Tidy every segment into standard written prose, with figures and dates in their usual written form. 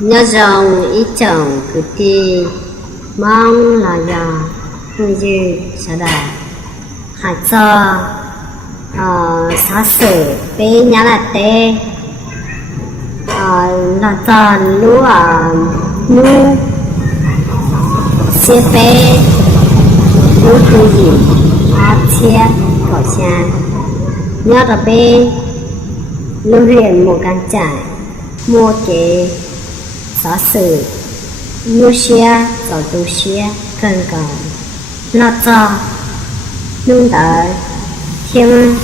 nhớ rằng ý chồng cứ đi mong là giờ người gì sẽ đạt hãy cho xã sự với nhà là tê là cho lúa nu xe bê lúa tu gì chia cỏ xa nhớ là bê lưu huyền một căn trải mua cái xã sự mua xe rồi tu xe cần cầu là cho luôn đợi thêm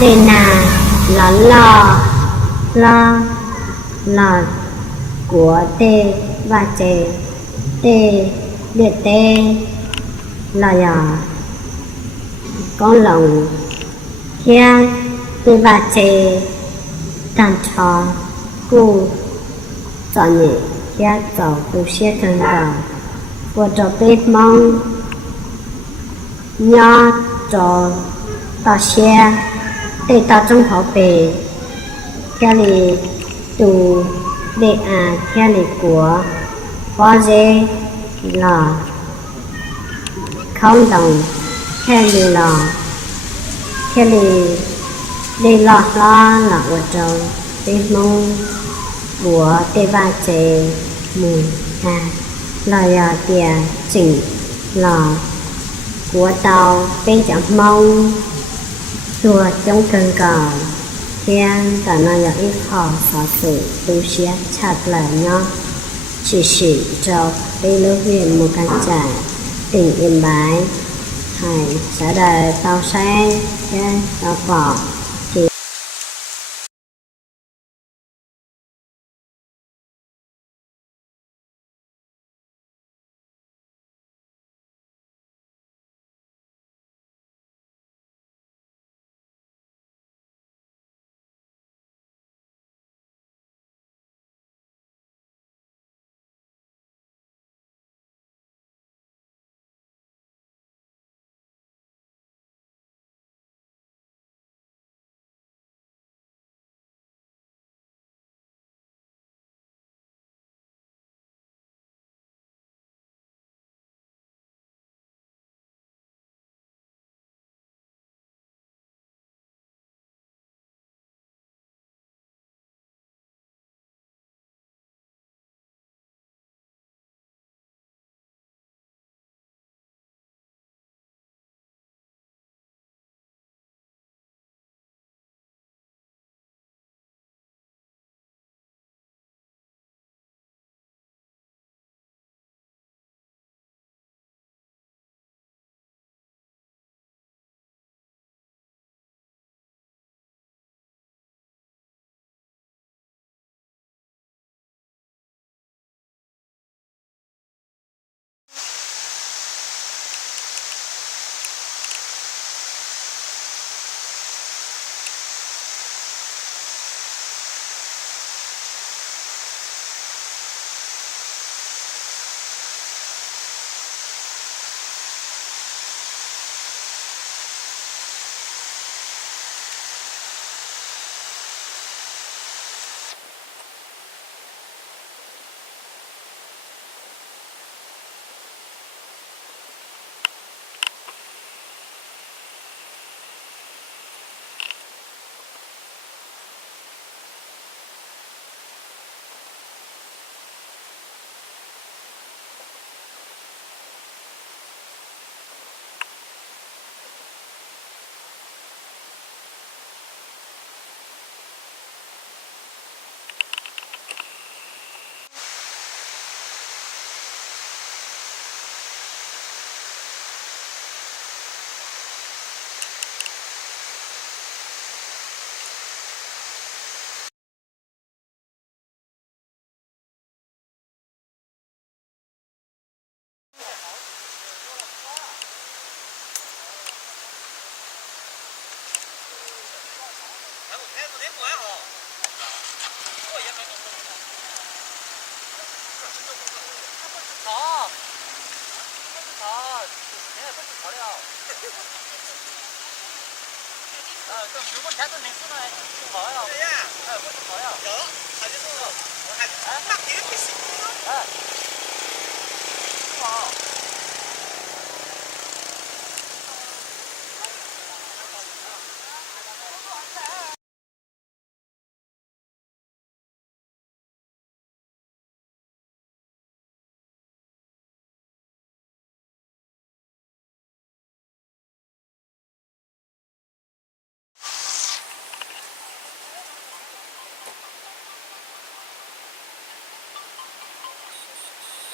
lên là lo của tê và chè tê liệt tê là con lòng kia tê và chè đàn trò cu chọn nhỉ kia chọn tu xe cần cầu của trò bếp mong nhớ trò tàu xe để tàu trong họ về kia là tù để kia là của có dễ là không đồng kia là để lọt lo là ở trong bếp mong của tê ba chế mù là tiền chỉnh là của tàu bên chậm mong chùa trong cần cầu thiên cả nó là ít họ sở sự tu sĩ chặt lại nhau chỉ cho bên lớp huyện một căn trải tỉnh Yên Bái hay sẽ đời tàu xe tàu vỏ 그럼 물건 작은 냉수는 좀 더요. 네, 좀 더요. 여? 가지고 뭐 한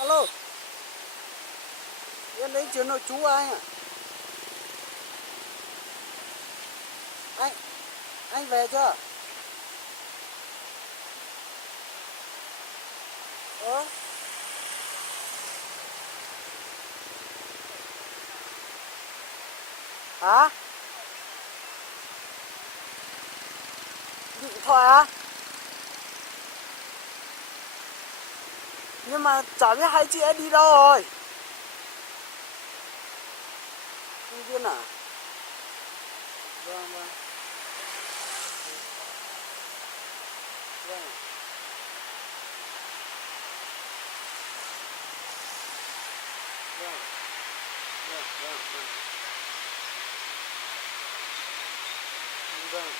Alo. Em lấy chuyến nội chú anh ạ. Anh về chưa? Ờ. Hả? Điện thoại á? Nhưng mà chả biết hai chị em đi đâu rồi. Không biết à? Vâng. Vâng. Vâng. Vâng. Vâng.